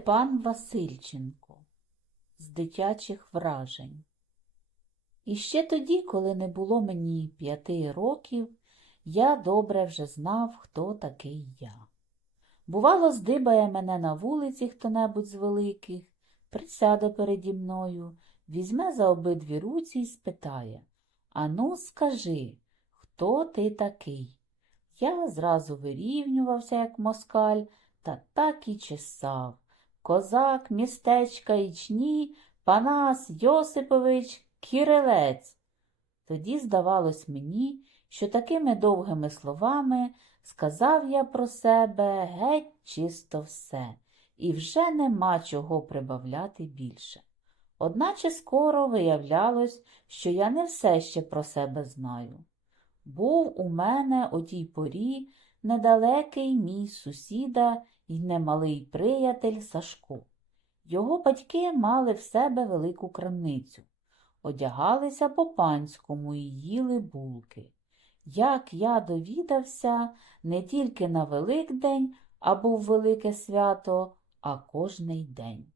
Степан Васильченко з дитячих вражень. І ще тоді, коли не було мені п'яти років, я добре вже знав, хто такий я. Бувало, здибає мене на вулиці хто-небудь з великих, присяде переді мною, візьме за обидві руці і спитає Ану, скажи, хто ти такий? Я зразу вирівнювався, як москаль, та так і чесав. Козак, містечка Ічні, Панас Йосипович, Кирилець. Тоді здавалось мені, що такими довгими словами сказав я про себе геть чисто все, і вже нема чого прибавляти більше. Одначе скоро виявлялось, що я не все ще про себе знаю. Був у мене о тій порі недалекий мій сусіда й немалий приятель Сашко. Його батьки мали в себе велику крамницю, одягалися по панському і їли булки. Як я довідався не тільки на Великдень або в Велике свято, а кожний день.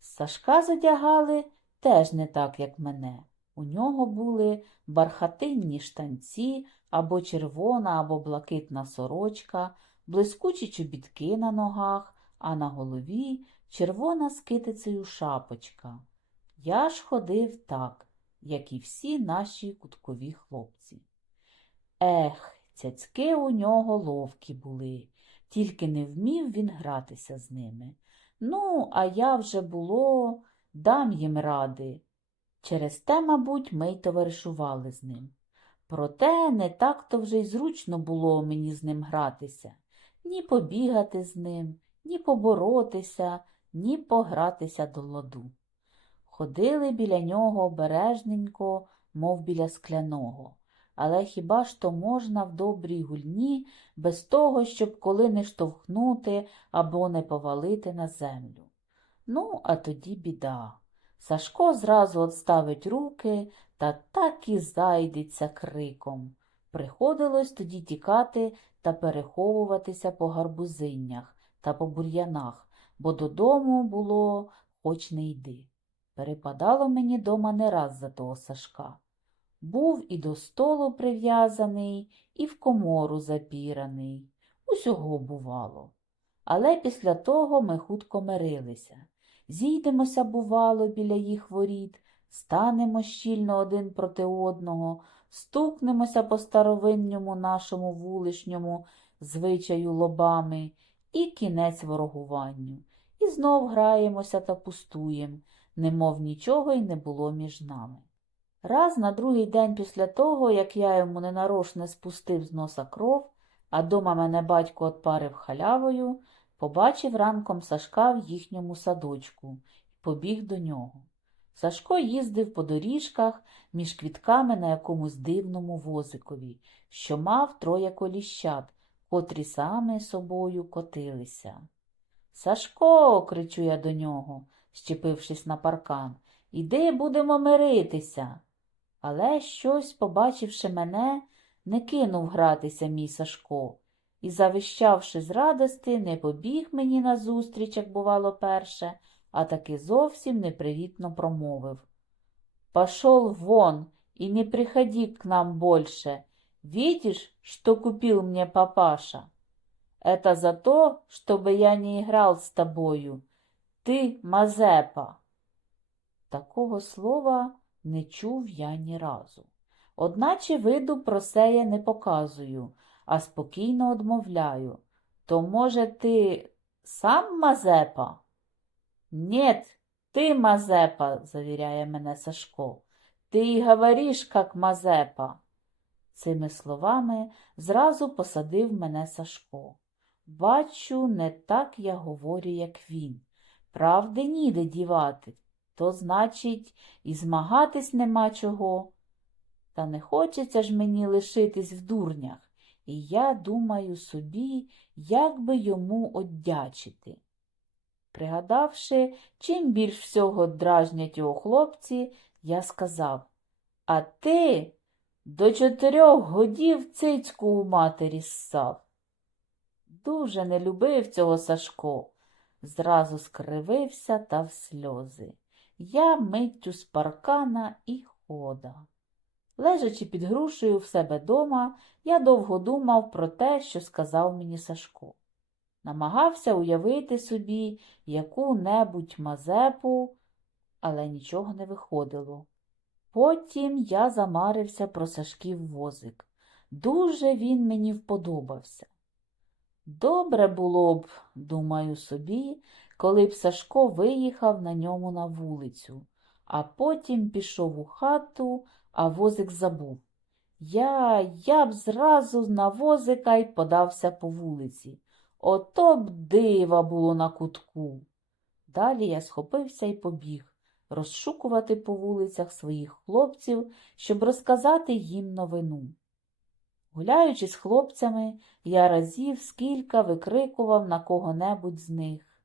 Сашка задягали теж не так, як мене. У нього були бархатинні штанці або червона, або блакитна сорочка, блискучі чобітки на ногах, а на голові червона з китицею шапочка. Я ж ходив так, як і всі наші куткові хлопці. Ех, цяцьки у нього ловкі були, тільки не вмів він гратися з ними. Ну, а я вже було, дам їм ради. Через те, мабуть, ми й товаришували з ним. Проте не так-то вже й зручно було мені з ним гратися, ні побігати з ним, ні поборотися, ні погратися до ладу. Ходили біля нього обережненько, мов біля скляного. Але хіба ж то можна в добрій гульні без того, щоб коли не штовхнути або не повалити на землю? Ну, а тоді біда. Сашко зразу отставить руки та так і зайдеться криком. Приходилось тоді тікати та переховуватися по гарбузиннях та по бур'янах, бо додому було хоч не йди. Перепадало мені дома не раз за того Сашка. Був і до столу прив'язаний, і в комору запіраний. Усього бувало. Але після того ми хутко мирилися. Зійдемося, бувало, біля їх воріт, станемо щільно один проти одного, стукнемося по старовинньому нашому вулишньому звичаю лобами і кінець ворогуванню. І знов граємося та пустуєм, немов нічого й не було між нами. Раз на другий день після того, як я йому ненарочне спустив з носа кров, а дома мене батько отпарив халявою, побачив ранком Сашка в їхньому садочку і побіг до нього. Сашко їздив по доріжках між квітками на якомусь дивному возикові, що мав троє коліщат, котрі саме собою котилися. Сашко, кричу я до нього, щепившись на паркан, іди будемо миритися. Але щось, побачивши мене, не кинув гратися мій Сашко і, завищавши з радости, не побіг мені назустріч, як бувало перше, а таки зовсім непривітно промовив. Пошел вон и не приходи к нам больше. Видишь, что купил мне папаша? Это за то, чтобы я не играл с тобою. Ти Мазепа. Такого слова не чув я ні разу. Одначе виду про це я не показую, а спокійно одмовляю. То, може, ти сам Мазепа? Нет, ти Мазепа, завіряє мене Сашко. Ти й говориш, як Мазепа. Цими словами зразу посадив мене Сашко. Бачу, не так я говорю, як він. Правди ніде дівати, то, значить, і змагатись нема чого. Та не хочеться ж мені лишитись в дурнях, і я думаю собі, як би йому оддячити. Пригадавши, чим більш всього дражнять його хлопці, я сказав А ти до чотирьох годів цицьку у матері ссав. Дуже не любив цього Сашко. зразу скривився та в сльози. Я миттю з паркана і хода. Лежачи під грушею в себе дома, я довго думав про те, що сказав мені Сашко. Намагався уявити собі яку-небудь мазепу, але нічого не виходило. Потім я замарився про Сашків возик. Дуже він мені вподобався. Добре було б, думаю собі, коли б Сашко виїхав на ньому на вулицю, а потім пішов у хату, а возик забув. Я, я б зразу на возика й подався по вулиці. Ото б дива було на кутку. Далі я схопився і побіг розшукувати по вулицях своїх хлопців, щоб розказати їм новину. Гуляючи з хлопцями, я разів скілька викрикував на кого-небудь з них.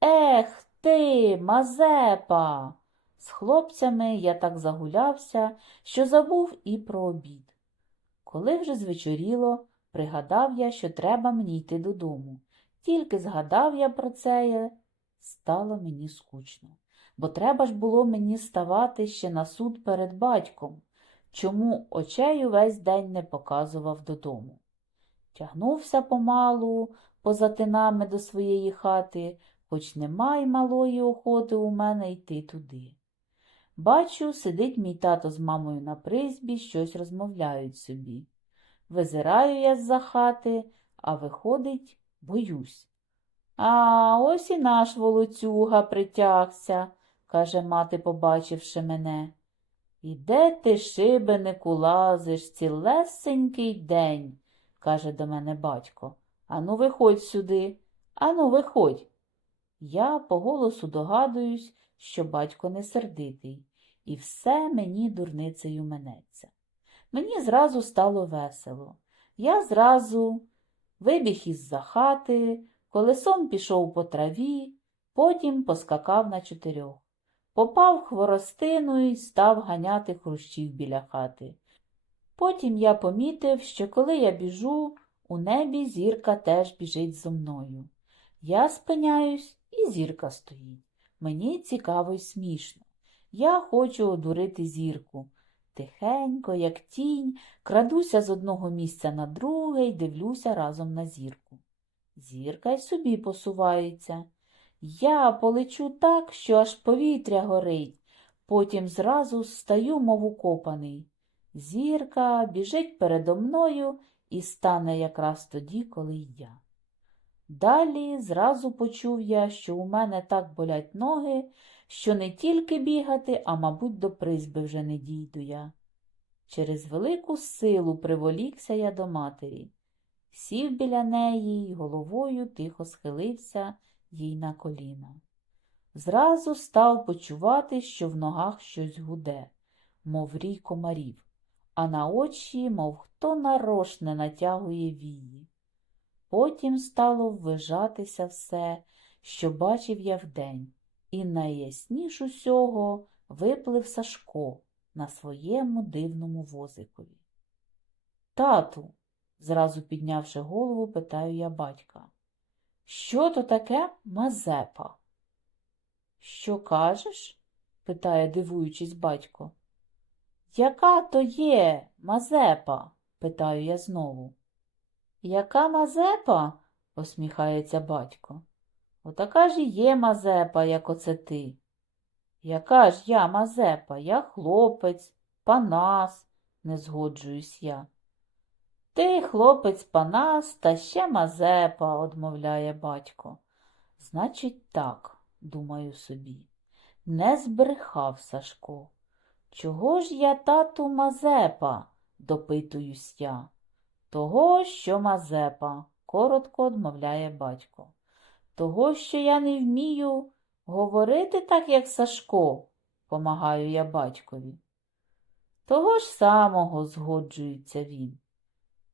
Ех ти, Мазепа! З хлопцями я так загулявся, що забув і про обід. Коли вже звечоріло, пригадав я, що треба мені йти додому. Тільки згадав я про це, стало мені скучно, бо треба ж було мені ставати ще на суд перед батьком, чому очей увесь день не показував додому. Тягнувся помалу, поза тинами до своєї хати, хоч нема й малої охоти у мене йти туди. Бачу, сидить мій тато з мамою на призбі, щось розмовляють собі. Визираю я з-за хати, а виходить, боюсь. А ось і наш волоцюга притягся, каже мати, побачивши мене. І де ти, шибенику, лазиш цілесенький день, каже до мене батько. Ану, виходь сюди, ану, виходь. Я по голосу догадуюсь, що батько не сердитий, і все мені дурницею минеться. Мені зразу стало весело. Я зразу вибіг із-за хати, колесом пішов по траві, потім поскакав на чотирьох. Попав хворостину і став ганяти хрущів біля хати. Потім я помітив, що коли я біжу, у небі зірка теж біжить зо мною. Я спиняюсь, і зірка стоїть. Мені цікаво й смішно. Я хочу одурити зірку. Тихенько, як тінь, крадуся з одного місця на друге й дивлюся разом на зірку. Зірка й собі посувається. Я полечу так, що аж повітря горить, потім зразу стаю, мов укопаний. Зірка біжить передо мною і стане якраз тоді, коли я. Далі зразу почув я, що у мене так болять ноги, що не тільки бігати, а, мабуть, до призьби вже не дійду я. Через велику силу приволікся я до матері, сів біля неї й головою тихо схилився їй на коліна. Зразу став почувати, що в ногах щось гуде, мов рій комарів, а на очі, мов хто нарошне натягує вії. Потім стало ввижатися все, що бачив я вдень, і найясніш усього виплив Сашко на своєму дивному возикові. Тату, зразу піднявши голову, питаю я батька, що то таке Мазепа? Що кажеш? питає, дивуючись, батько. Яка то є Мазепа? питаю я знову. Яка Мазепа? посміхається батько. Отака ж і є Мазепа, як оце ти. Яка ж я Мазепа? Я хлопець, панас, не згоджуюсь я. Ти, хлопець, панас, та ще Мазепа, одмовляє батько. Значить, так, думаю собі, не збрехав Сашко. Чого ж я, тату, Мазепа? допитуюсь я. Того, що Мазепа, коротко одмовляє батько. Того, що я не вмію говорити так, як Сашко, помагаю я батькові. Того ж самого згоджується він.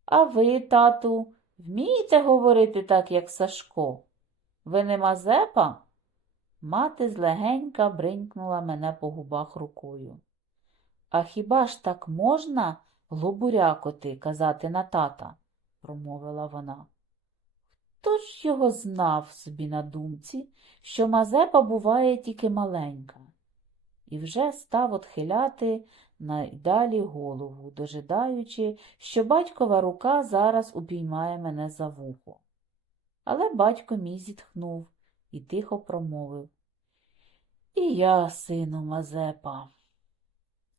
А ви, тату, вмієте говорити так, як Сашко? Ви не Мазепа? Мати злегенька бринькнула мене по губах рукою. А хіба ж так можна, глобурякоти, казати на тата? промовила вона. Хто ж його знав собі на думці, що Мазепа буває тільки маленька, і вже став отхиляти найдалі голову, дожидаючи, що батькова рука зараз упіймає мене за вухо. Але батько мій зітхнув і тихо промовив. І я, сину Мазепа.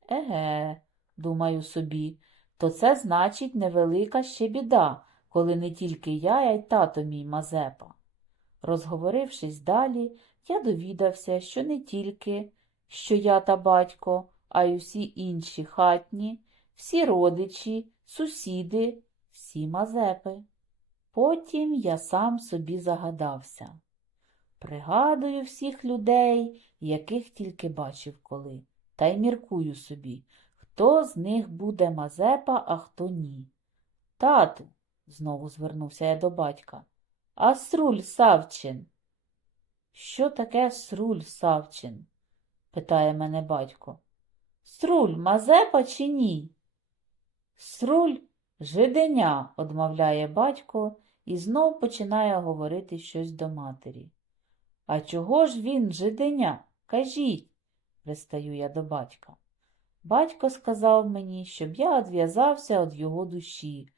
Еге, думаю собі, то це значить невелика ще біда, коли не тільки я, а й тато мій Мазепа. Розговорившись далі, я довідався, що не тільки, що я та батько, а й усі інші хатні, всі родичі, сусіди, всі Мазепи. Потім я сам собі загадався. Пригадую всіх людей, яких тільки бачив коли, та й міркую собі, хто з них буде Мазепа, а хто ні. Тату, знову звернувся я до батька, а Сруль Савчин? Що таке Сруль Савчин? питає мене батько. Сруль Мазепа чи ні? Сруль жиденя, одмовляє батько і знов починає говорити щось до матері. А чого ж він жиденя? Кажіть, пристаю я до батька. Батько сказав мені, щоб я одв'язався від його душі,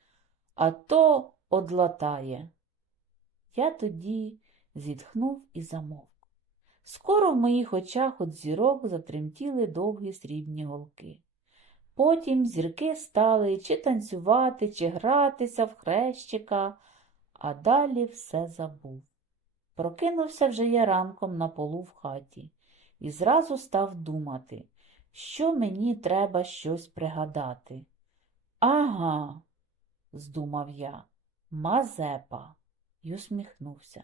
а то одлатає. Я тоді зітхнув і замовк. Скоро в моїх очах от зірок затремтіли довгі срібні голки. Потім зірки стали чи танцювати, чи гратися в хрещика, а далі все забув. Прокинувся вже я ранком на полу в хаті і зразу став думати, що мені треба щось пригадати. Ага, здумав я, Мазепа, й усміхнувся.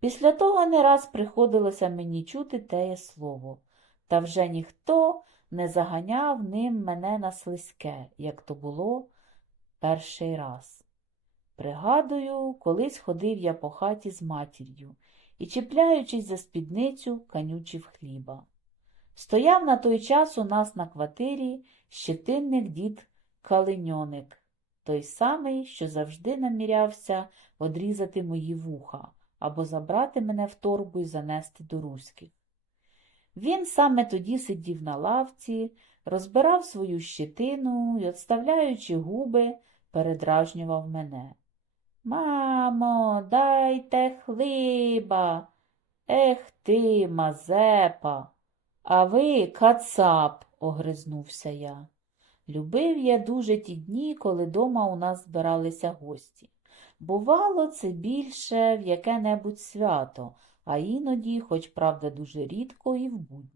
Після того не раз приходилося мені чути теє слово, та вже ніхто не заганяв ним мене на слизьке, як то було перший раз. Пригадую, колись ходив я по хаті з матір'ю і, чіпляючись за спідницю, канючив хліба. Стояв на той час у нас на квартирі щетинник дід Калиньоник, той самий, що завжди намірявся одрізати мої вуха або забрати мене в торбу і занести до руських. Він саме тоді сидів на лавці, розбирав свою щетину і, отставляючи губи, передражнював мене. Мамо, дайте хліба. Ех ти, Мазепа, а ви кацап, огризнувся я. Любив я дуже ті дні, коли дома у нас збиралися гості. Бувало, це більше в яке-небудь свято, а іноді, хоч правда, дуже рідко, і в будні.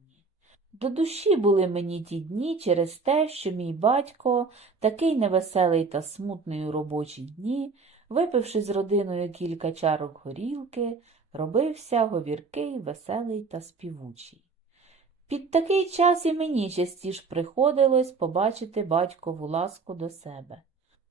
До душі були мені ті дні через те, що мій батько, такий невеселий та смутний у робочі дні, випивши з родиною кілька чарок горілки, робився говіркий, веселий та співучий. Під такий час і мені частіш приходилось побачити батькову ласку до себе.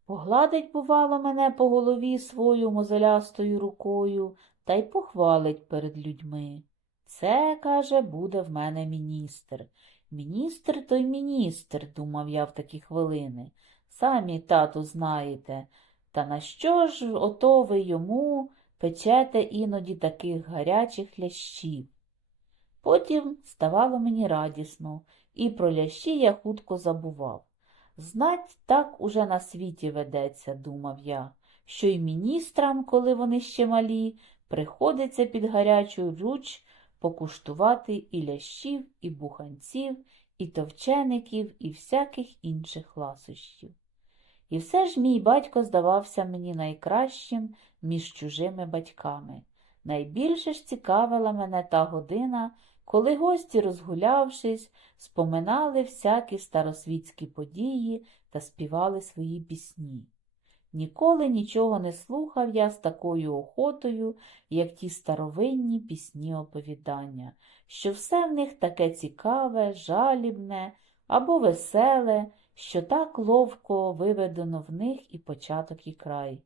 Погладить, бувало, мене по голові свою мозолястою рукою та й похвалить перед людьми. Це, каже, буде в мене міністр. Міністр то й міністр, думав я в такі хвилини. Самі, тату, знаєте. Та на що ж ото ви йому печете іноді таких гарячих лящів? Потім ставало мені радісно, і про лящі я хутко забував. Знать, так уже на світі ведеться, думав я, що й міністрам, коли вони ще малі, приходиться під гарячу руч покуштувати і лящів, і буханців, і товчеників, і всяких інших ласощів. І все ж мій батько здавався мені найкращим між чужими батьками. Найбільше ж цікавила мене та година, коли гості, розгулявшись, споминали всякі старосвітські події та співали свої пісні. Ніколи нічого не слухав я з такою охотою, як ті старовинні пісні оповідання, що все в них таке цікаве, жалібне або веселе, що так ловко виведено в них і початок, і край.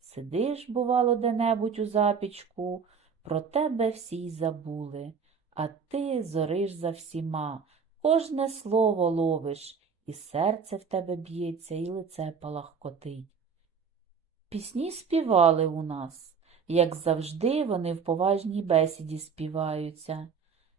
Сидиш, бувало, де-небудь у запічку, про тебе всі й забули, а ти зориш за всіма, кожне слово ловиш, і серце в тебе б'ється, і лице палахкотить. Пісні співали у нас. Як завжди, вони в поважній бесіді співаються.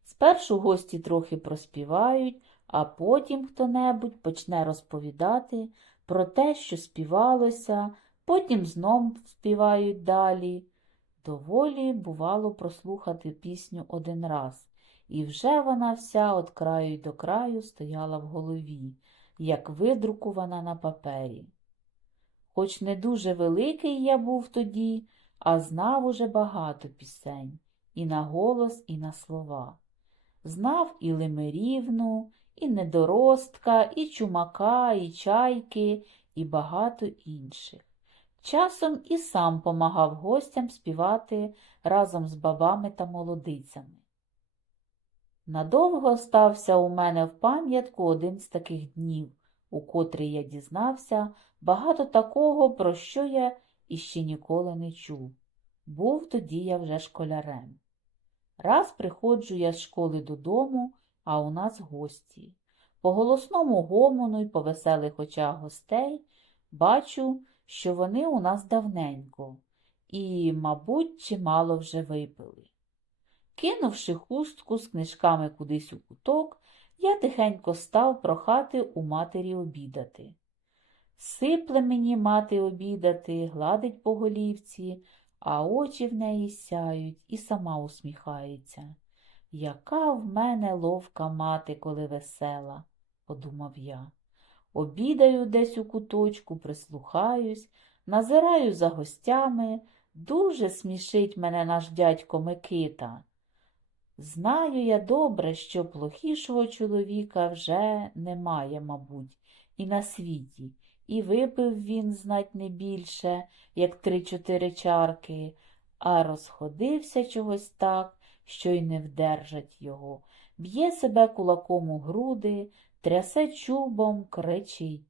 Спершу гості трохи проспівають, а потім хто-небудь почне розповідати про те, що співалося, потім знов співають далі. Доволі бувало прослухати пісню один раз, і вже вона вся від краю до краю стояла в голові, як видрукувана на папері. Хоч не дуже великий я був тоді, а знав уже багато пісень, і на голос, і на слова. Знав і Лимирівну, і недоростка, і чумака, і чайки, і багато інших. Часом і сам помагав гостям співати разом з бабами та молодицями. Надовго стався у мене в пам'ятку один з таких днів, у котрий я дізнався багато такого, про що я іще ніколи не чув. Був тоді я вже школярем. Раз приходжу я з школи додому, а у нас гості. По голосному гомону й по веселих очах гостей бачу, що вони у нас давненько і, мабуть, чимало вже випили. Кинувши хустку з книжками кудись у куток, я тихенько став прохати у матері обідати. Сипле мені мати обідати, гладить по голівці, а очі в неї сяють і сама усміхається. Яка в мене ловка мати, коли весела, подумав я. Обідаю десь у куточку, прислухаюсь, назираю за гостями, дуже смішить мене наш дядько Микита. Знаю я добре, що плохішого чоловіка вже немає, мабуть, і на світі, і випив він знать не більше, як три-чотири чарки, а розходився чогось так, що й не вдержать його, б'є себе кулаком у груди, трясе чубом, кричить.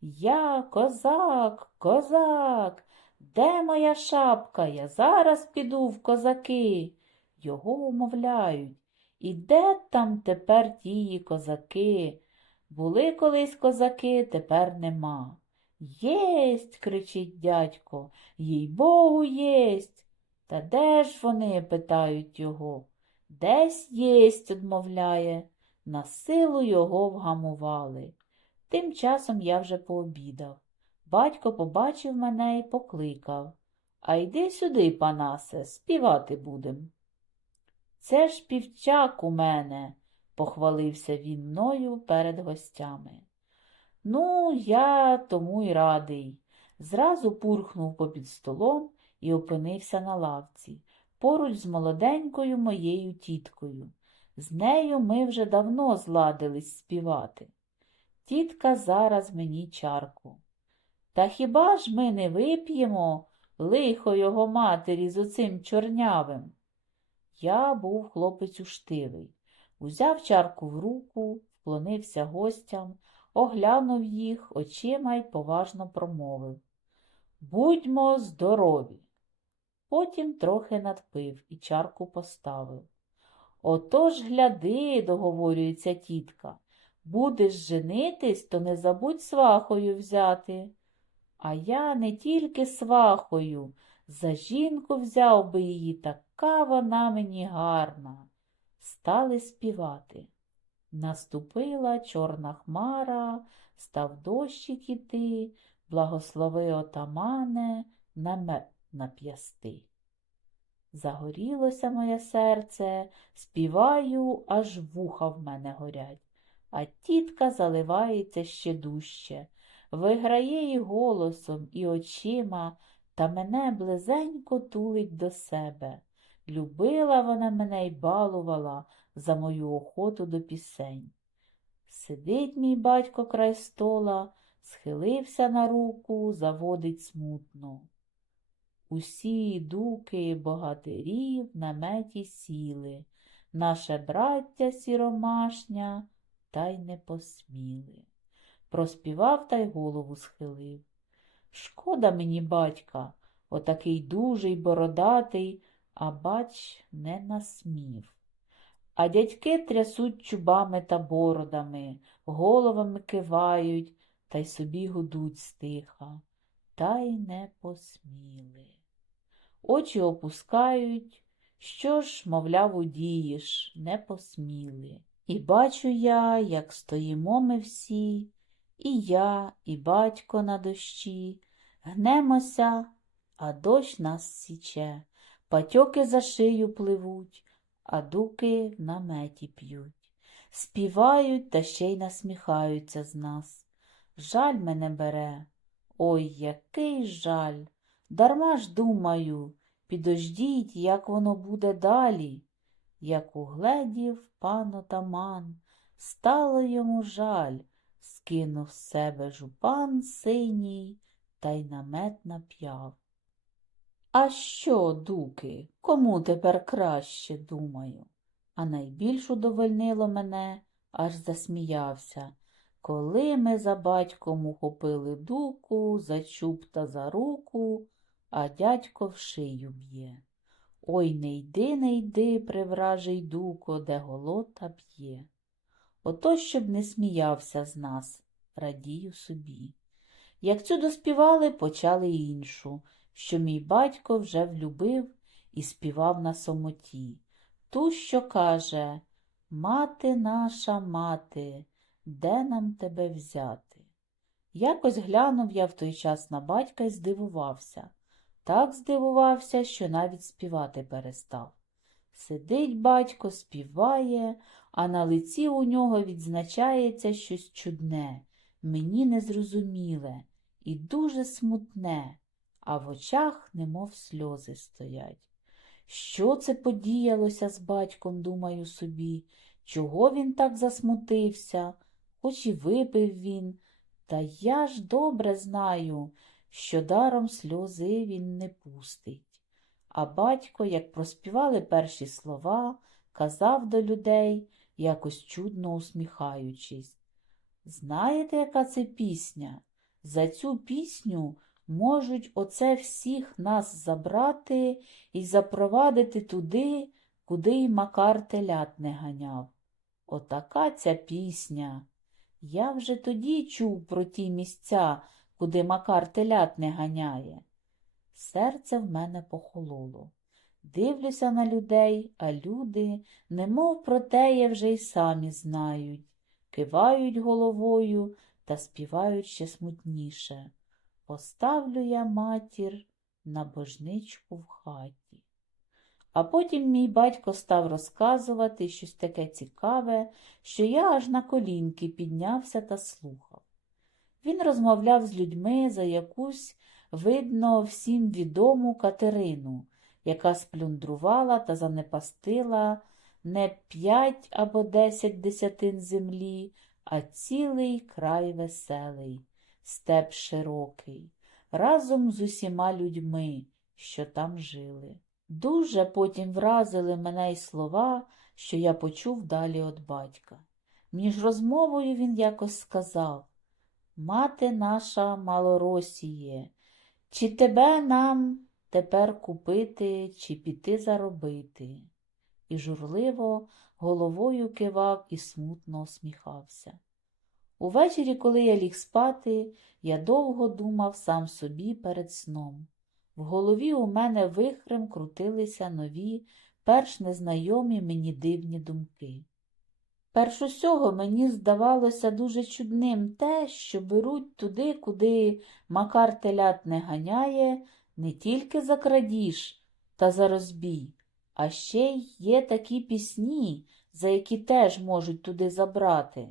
Я козак, козак, де моя шапка? Я зараз піду в козаки. Його умовляють. І де там тепер тії козаки? Були колись козаки, тепер нема. Єсть, кричить дядько, їй богу, єсть. Та де ж вони? питають його. Десь єсть, одмовляє. На силу його вгамували. Тим часом я вже пообідав. Батько побачив мене і покликав. А йди сюди, панасе, співати будем. Це ж півчак у мене, похвалився він мною перед гостями. Ну, я тому й радий. Зразу пурхнув попід столом і опинився на лавці, поруч з молоденькою моєю тіткою. З нею ми вже давно зладились співати. Тітка зараз мені чарку. Та хіба ж ми не вип'ємо лихо його матері з оцим чорнявим? Я був хлопець уштивий, узяв чарку в руку, вклонився гостям, оглянув їх очима й поважно промовив Будьмо здорові. Потім трохи надпив і чарку поставив. Отож гляди, договорюється тітка, будеш женитись, то не забудь свахою взяти. А я не тільки свахою, за жінку взяв би її, така вона мені гарна. Стали співати. Наступила чорна хмара, став дощик іти, благослови отамане, намет нап'ясти. Загорілося моє серце, співаю, аж вуха в мене горять, а тітка заливається ще дужче, виграє і голосом, і очима, та мене близенько тулить до себе. Любила вона мене й балувала за мою охоту до пісень. Сидить мій батько край стола, схилився на руку, заводить смутно. Усі дуки богатирів наметі сіли, наше браття сіромашня, та й не посміли. Проспівав та й голову схилив. Шкода мені батька, отакий дужий бородатий, а бач, не насмів. А дядьки трясуть чубами та бородами, головами кивають та й собі гудуть стиха, та й не посміли. Очі опускають. Що ж, мовляв, удієш, не посміли. І бачу я, як стоїмо ми всі, і я, і батько на дощі, гнемося, а дощ нас січе, патьоки за шию пливуть, а дуки в наметі п'ють. Співають та ще й насміхаються з нас. Жаль мене бере, ой, який жаль. Дарма ж думаю, підождіть, як воно буде далі. Як угледів пан отаман, стало йому жаль, скинув з себе жупан синій та й намет нап'яв. А що, дуки, кому тепер краще, думаю? А найбільш удовольнило мене, аж засміявся, коли ми за батьком ухопили дуку, за чуб та за руку, а дядько в шию б'є. Ой, не йди, не йди, привражий дуко, де голота б'є. Ото, щоб не сміявся з нас, радію собі. Як цю доспівали, почали іншу, що мій батько вже влюбив і співав на самоті. Ту, що каже Мати наша мати, де нам тебе взяти? Якось глянув я в той час на батька і здивувався. Так здивувався, що навіть співати перестав. Сидить батько, співає, а на лиці у нього відзначається щось чудне, мені незрозуміле і дуже смутне, а в очах немов сльози стоять. Що це подіялося з батьком, думаю собі, чого він так засмутився, хоч і випив він, та я ж добре знаю, що даром сльози він не пустить. А батько, як проспівали перші слова, казав до людей, якось чудно усміхаючись. Знаєте, яка це пісня? За цю пісню можуть оце всіх нас забрати і запровадити туди, куди й Макар телят не ганяв. Отака ця пісня. Я вже тоді чув про ті місця, куди Макар телят не ганяє. Серце в мене похололо. Дивлюся на людей, а люди, немов про те, вже й самі знають, кивають головою та співають ще смутніше. Поставлю я матір на божничку в хаті. А потім мій батько став розказувати щось таке цікаве, що я аж на колінки піднявся та слухав. Він розмовляв з людьми за якусь, видно, всім відому Катерину, яка сплюндрувала та занепастила не п'ять або десять десятин землі, а цілий край веселий, степ широкий, разом з усіма людьми, що там жили. Дуже потім вразили мене й слова, що я почув далі від батька. Між розмовою він якось сказав Мати наша малоросіє, чи тебе нам тепер купити, чи піти заробити? І журливо головою кивав і смутно усміхався. Увечері, коли я ліг спати, я довго думав сам собі перед сном. В голові у мене вихрем крутилися нові, перш незнайомі мені дивні думки. Перш усього мені здавалося дуже чудним те, що беруть туди, куди Макар телят не ганяє, не тільки за крадіж та за розбій, а ще й є такі пісні, за які теж можуть туди забрати.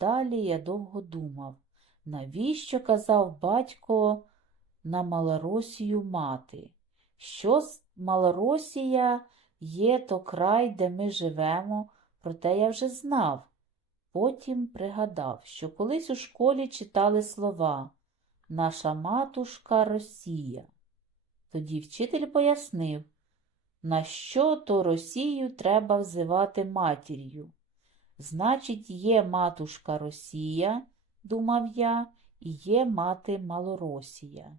Далі я довго думав, навіщо казав батько на Малоросію мати? Що Малоросія є то край, де ми живемо, проте я вже знав. Потім пригадав, що колись у школі читали слова Наша матушка Росія. Тоді вчитель пояснив, на що то Росію треба взивати матір'ю. Значить, є матушка Росія, думав я, і є мати Малоросія.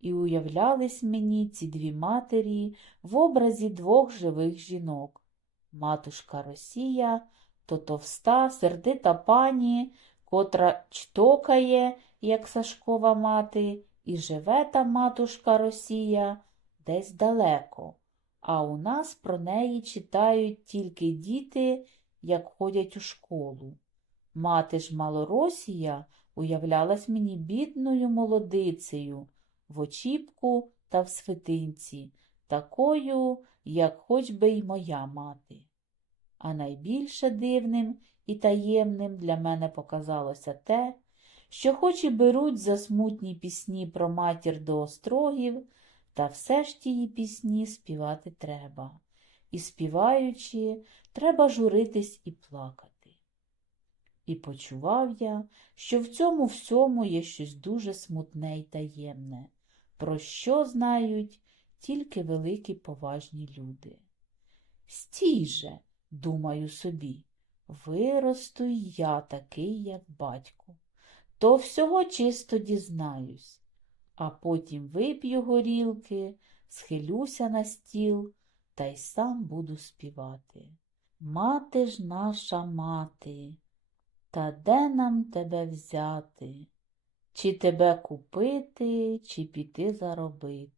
І уявлялись мені ці дві матері в образі двох живих жінок. Матушка Росія то товста, сердита пані, котра чтокає, як Сашкова мати, і живе та матушка Росія десь далеко, а у нас про неї читають тільки діти, як ходять у школу. Мати ж Малоросія уявлялась мені бідною молодицею в очіпку та в свитинці, такою, як хоч би й моя мати. А найбільше дивним і таємним для мене показалося те, що хоч і беруть за смутні пісні про матір до острогів, та все ж тії пісні співати треба. І співаючи, треба журитись і плакати. І почував я, що в цьому всьому є щось дуже смутне й таємне, про що знають тільки великі поважні люди. Стій же, думаю собі, виросту й я такий, як батько, то всього чисто дізнаюсь, а потім вип'ю горілки, схилюся на стіл та й сам буду співати. Мати ж наша мати, та де нам тебе взяти? Чи тебе купити, чи піти заробити?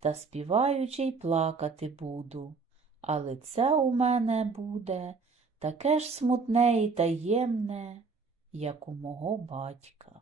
Та співаючи й плакати буду, а лице у мене буде таке ж смутне і таємне, як у мого батька.